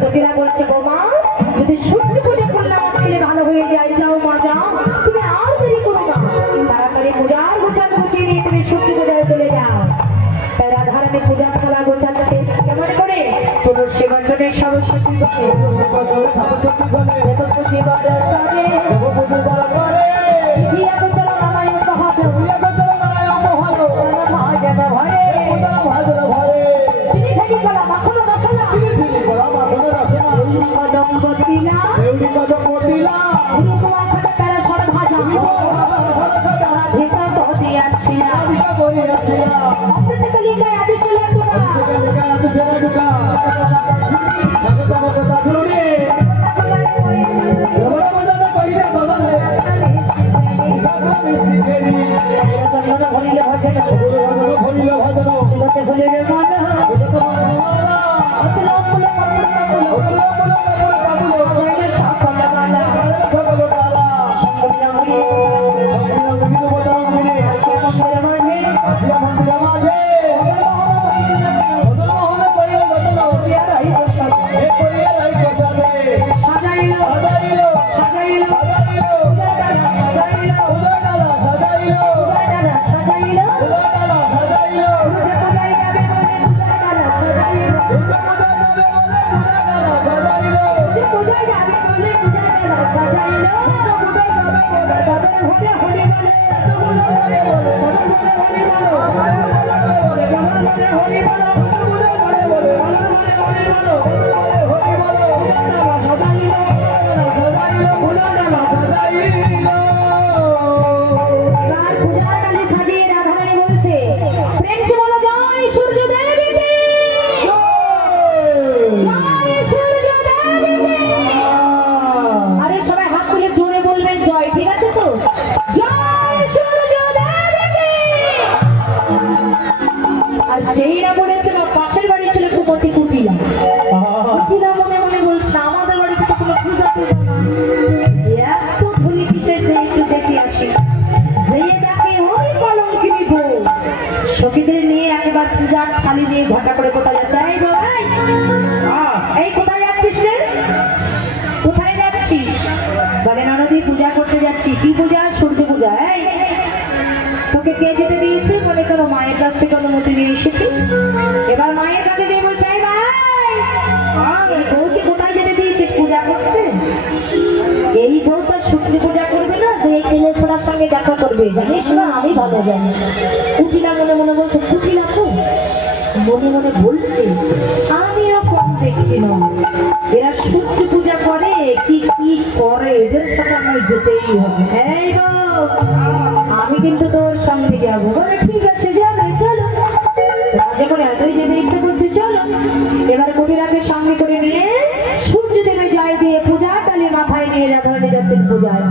জটিলা বলছে বৌমা যদি সূর্য পূজা করলে আমার ছেলে ভালো হয়ে যায়, যাও মা যাও, তুমি আর দেরি করো না, তাড়াতাড়ি পূজার গোছান গুছিয়ে নিয়ে তুমি সূর্য পূজায় চলে যাও। তাই রাধারানী পূজার থালা গোছাচ্ছে কেমন করে? তুলসী বচনের সরস্বতী বলে দেখো খুশি বড় চলে দিয়া তো চলো নারায়ণ মহাদেব ভরে চিনি থেকে কলা মাখন রসনা কদম্ব দিলা রূপমা খাতা প্যারা সর ভাজা রাধিকা তো দিয়াছি অমৃত কলিকায় আদি শুনে তোরা সখীদের নিয়ে একবার পূজার থালি নিয়ে ঘটা করে কোথায় যাচ্ছে? এই কোথায় যাচ্ছিস রে? কোথায় যাচ্ছিস? বলে ননদি পূজা করতে যাচ্ছি। কি পূজা? সূর্য পূজা। এই তোকে কে যেতে দিয়েছে? মনে করো মায়ের কাছ থেকে অনুমতি নিয়ে এসেছি। এবার মায়ের কাছে যে বলছে বউকে কোথায় যেতে দিয়েছিস পূজা করতে? এই বউ তো সূর্য পূজা করবে না, যে ছেলেছোড়ার সঙ্গে দেখা করবে, জানিস না? আমি ভালো জানি। কুটিলা মনে মনে বলছে, কুটিলা তো মনে মনে বলছে আমিও কম ব্যক্তি নয়, এরা সূর্য পূজা করে কি কি করে, এদের সাথে আমার যেতেই হবে। এই বউ আমি কিন্তু তোর সঙ্গে যাবো। বলে ঠিক আছে যাবে, চলো। যখন এতই যেতে ইচ্ছে করছে চলো। এবার কুটিলাকে সঙ্গে করে নিয়ে সূর্য দেবে জয় দিয়ে পূজা ডালে মাথায় নিয়ে রাধারানী যাচ্ছেন পূজায়।